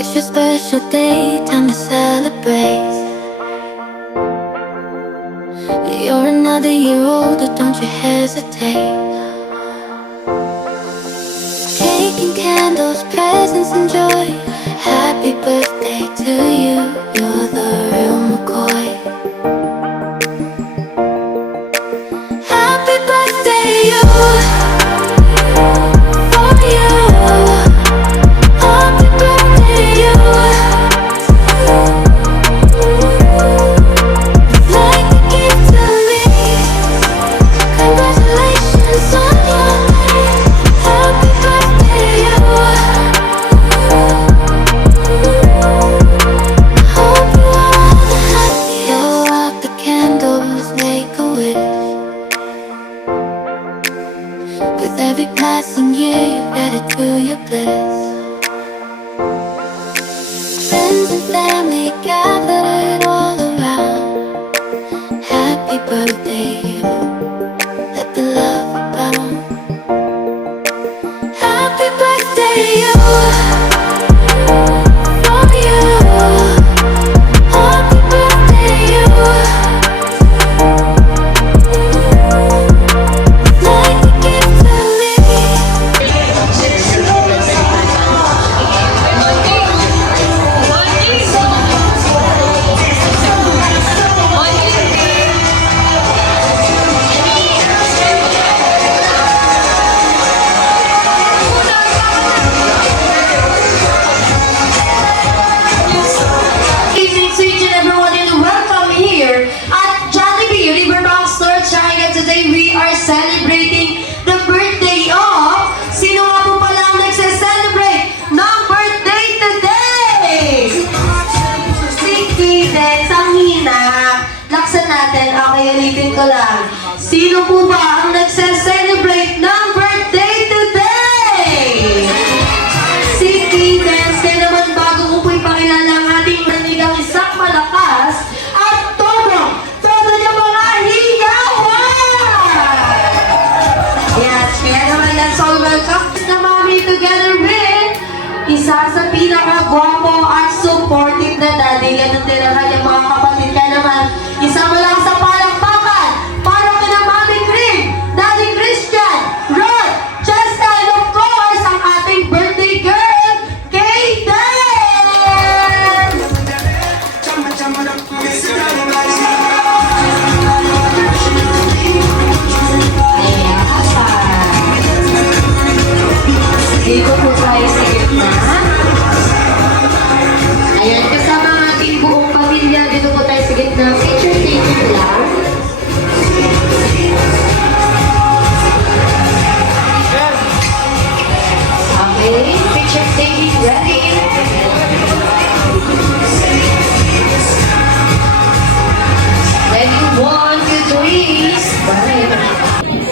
It's your special day, time to celebrate. You're another year older, don't you hesitate. Cake and candles, presents and joy. Happy birthday to you, you're the real McCoy. Happy birthday to you, for you. Happy birthday to you. Like a gift to me. Congratulations on your day. Happy birthday to you. Hope you are the happiest. Blow out the candles, make a wish. With every passing year, you better do your best. Friends and family gathered all around. Happy birthday, you. Let the love abound. Happy birthday to you, for you. Happy birthday to you. Like a gift to me. Evening to each and everyone and welcome here at Jollibee Riverbank Store China. Today we are celebrating the birthday of... Sino nga po pala ang nagse-celebrate ng birthday today? Si Cadence, ang hina. Laksan natin. Okay, ulitin ko lang. Sino po ba ang nagse-celebrate ng birthday today? Si Cadence. Kaya naman bago ko po ipakilala ang ating manigang isang malakas at todo niya mga higawan! Yes, kaya naman yan. So welcome na mami together with isa sa pinakagwapo at supportive na daddy. Yan ang tinaka niya mga kapatid. Kaya naman, isa mo lang sa palakpakan para ka na Mami Cream, Daddy Christian, Rod, Chesta, and of course, ang ating birthday girl, Kaden! Dito po tayo sa gitna. Ayan, kasama ang ating buong pamilya. Dito po tayo sa gitna. Picture taking lang. Okay, picture taking ready. Ready, 1, 2, 3.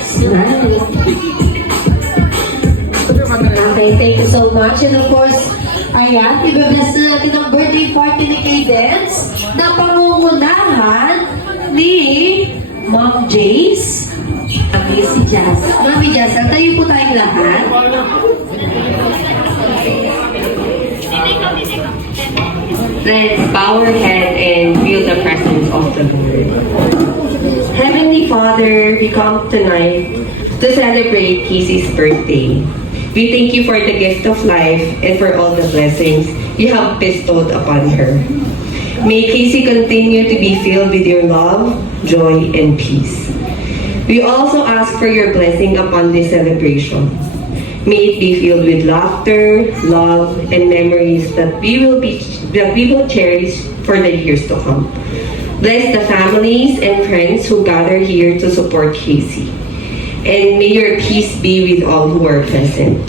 Smile. Okay, thank you so much. And of course, ayan, i-bless na natin ang birthday party ni Cadence na pangungunahan ni Mom Jace. Okay, si Jazz. Mami Jazz, tayo po tayong lahat. Let's bow our head and feel the presence of the Lord. Heavenly Father, we come tonight to celebrate Casey's birthday. We thank you for the gift of life and for all the blessings you have bestowed upon her. May Casey continue to be filled with your love, joy, and peace. We also ask for your blessing upon this celebration. May it be filled with laughter, love, and memories that we will cherish for the years to come. Bless the families and friends who gather here to support Casey. And may your peace be with all who are present.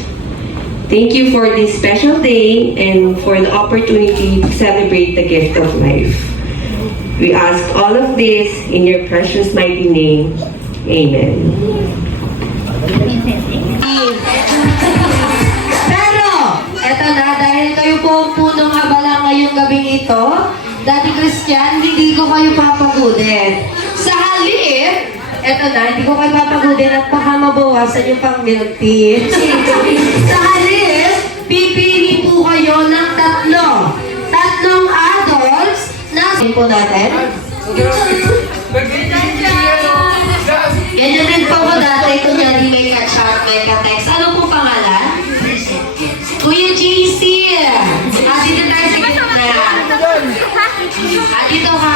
Thank you for this special day and for the opportunity to celebrate the gift of life. We ask all of this in your precious mighty name. Amen. Pero, eto na, dahil kayo po ang punong abala ngayong gabing ito, Daddy Christian, hindi ko kayo papagudin. Sa halip, eto na, hindi ko kayo papagudin at baka mabawasan yung pang milk tea. Sa halip, pipili po kayo ng 3 po natin. Ganyan din po ko dati, kunyari may ka-chat, may ka-text. Ano po pangalan? Kuya JC! Dito tayo sa gitna. Dito ka.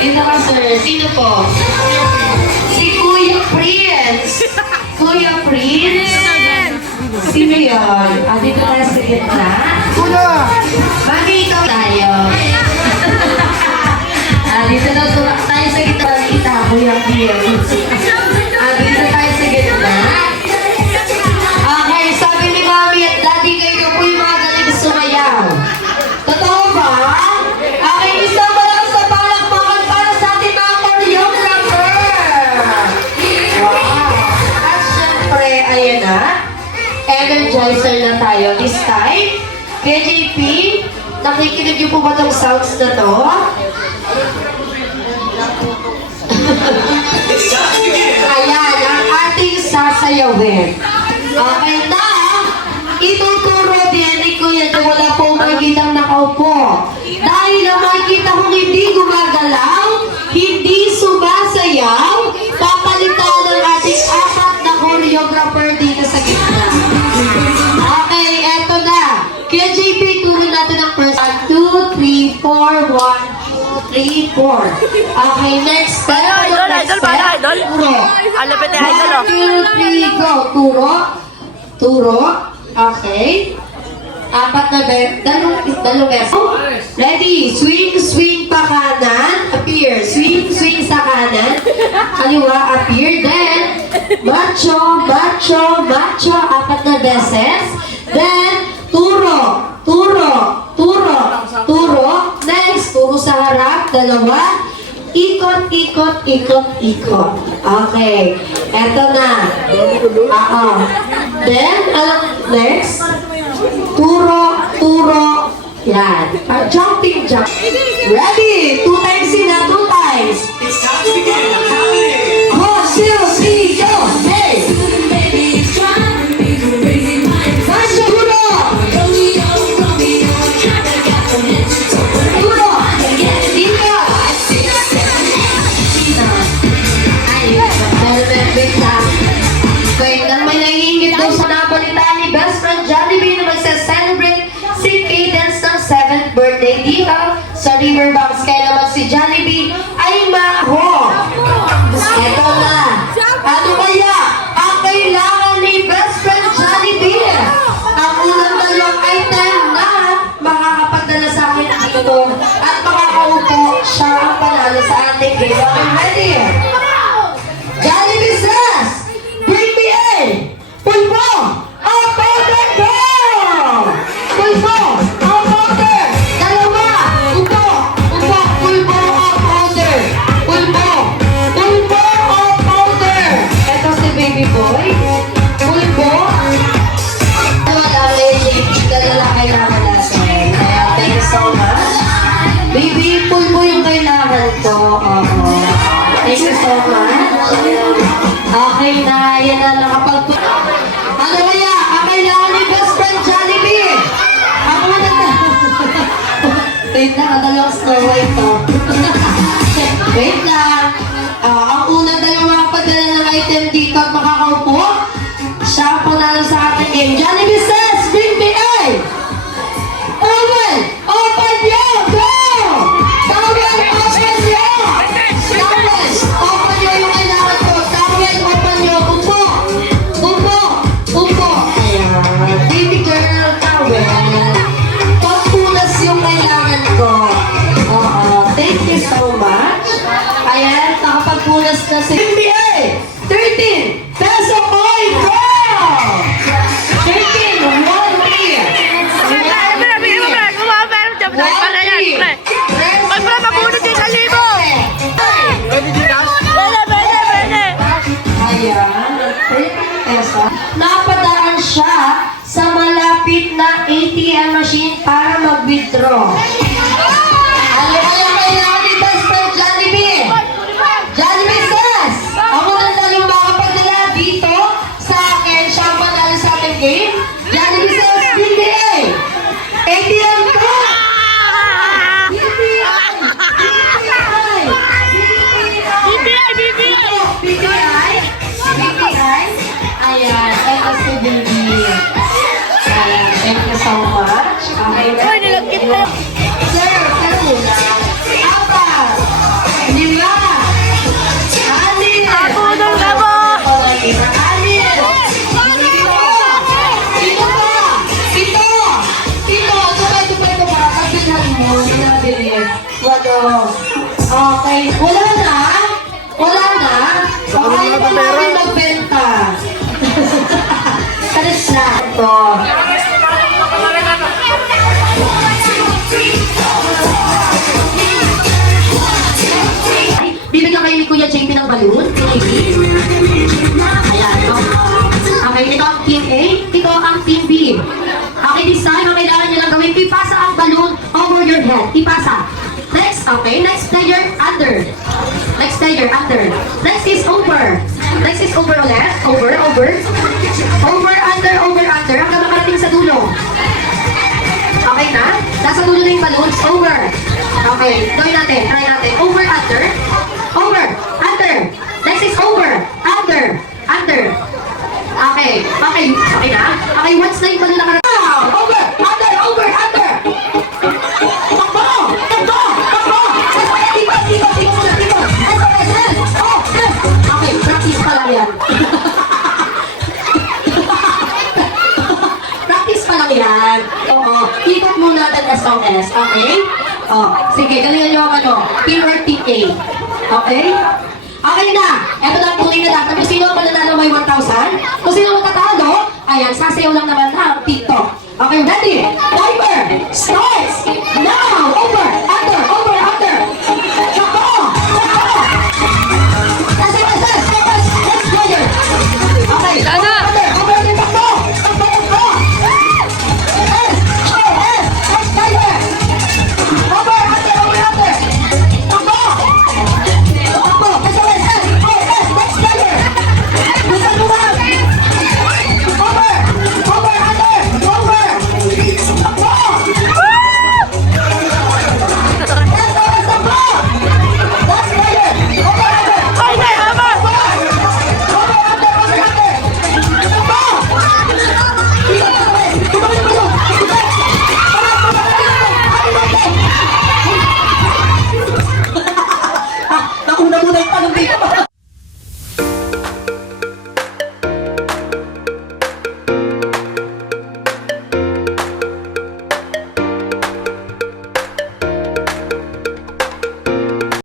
Dito ka, sir. Sino po? Si Kuya Prince. Kuya Prince? Sino yun? Dito tayo sa gitna. Makita tayo. Dito na tayo sa gitna. Kita, Kuya Prince. Dito tayo sa gitna. Okay, sabi ni Mami at Daddy, kayo po yung mga galing sumayaw. Totoo ba? Okay, isang malakas na palakpakan para sa ating mga choreographer. Wow! At syempre, ayan na. Energizer na tayo. This time, KJP, nakikinig niyo po ba itong sounds na to? Ayan, ang ating sasayawin. Okay na, ituturo din ni Kuya na wala pong makikitang nakaupo. Dahil ang makikita kong hindi gumagalaw, hindi sumasayaw, papalitan ng ating apat na choreographer dito sa gitna. Okay, eto na. Kaya JP, turo natin ang first. 1, 2, 3, 4, 1, 2, 3, 4. Okay, next step. Idol, idol. Turo. Alapit ni idol, oh. 1, 2, 3, go. Turo. Turo. Okay. Apat na dalawang beso. Ready? Swing, swing pa kanan. Appear. Swing, swing sa kanan. Kaliwa, appear. Then, macho, macho, macho. Apat na beses. Then, turo. Turo. Turo. Turo. Next, turo sa harap. Dalawa. Ikot, ikot, ikot, ikot. Okay. Eto na. Then, next. Turo, turo. Yan. Jumping, jump. Ready? 2 times in na, 2 times. 1, 2, 3, go. Hey. Turo. Turo. Ikot. Wait lang, may naiingit daw sa nabalitaan ni best friend Jollibee na magsa-celebrate si Cadence ng 7th birthday dito sa Riverbanks. Kaya naman si Jollibee ay maho. Ito na. Ano kaya ang kailangan ni best friend Jollibee? Ang unang dalawang item na makakapagdala sa akin dito at makakaupo siya ang panalo sa ating game. Okay, ready? Jollibee says, bring me a pulpo, a powder, go! Pulpo, a powder, dalawa, upo, upo, pulpo, a powder, pulpo, pulpo, a powder. Ito si baby boy, pulpo, wala legit, dala kailangan natin. Kaya thank you so much. Baby, pulpo yung kailangan ko. Thank you so much. Okay na, yan na nakapag... Ano kaya? Ang kailangan ni best friend Jollibee? Ako na Wait lang, ang dalawang Snow White to. Wait lang. Ang unang dalawang makapadala ng item dito at makakaupo, siya ang panalo sa ating game. Jollibee says, bring me a! Owen! Open yo! Go! Owen! Open yo! Owen! Open yo yung kailangan ko. Owen! Open yo! Upo! Upo! Upo! Ayan. Baby girl, Owen. Pagpunas yung kailangan ko. Thank you so much. Ayan, nakapagpunas na si NBA! 13 peso coin! Go! 13! 1 year! Napadaan siya sa malapit na ATM machine para mag-withdraw. Ano kaya kailangan ni best friend Jollibee? Jollibee says, ako nang dalawang makapagdala dito sa akin, siya ang panalo sa ating game. Jollibee says, BBA! ATM ko! BBA! balloon. Team A. Ayan. Okay, ito ang Team A. Ito ang Team B. Okay, this time, ang kailangan nyo lang gawin, ipasa ang balloon over your head. Ipasa. Next, okay, next player, under. Next player, under. Next is over. Next is over ulit. Over, over. Over, under, over, under. Hanggang makarating sa dulo. Okay na? Nasa dulo na yung balloons. Over. Okay, gawin natin. Try natin. Over, under. Over, under. Next is over. Under. Under. Okay. Okay. Okay na? Okay, once na yung balloon nakarating. Over, under, over, under. Takbo! Takbo! Takbo! Tikot, tikot, tikot muna, tikot. Oh, yes. Okay, practice pa lang yan. Practice pa lang yan. Oo. Ikot muna ng SOS. Okay? Oh, sige, galingan nyo ang ano. Team or Team A. Okay? Okay na. Ito na ang tunay na data. Kung sino ang mananalo may 1,000. Kung sino ang tatalo, ayan, sasayaw lang naman ang TikTok. Okay, ready? Timer starts now!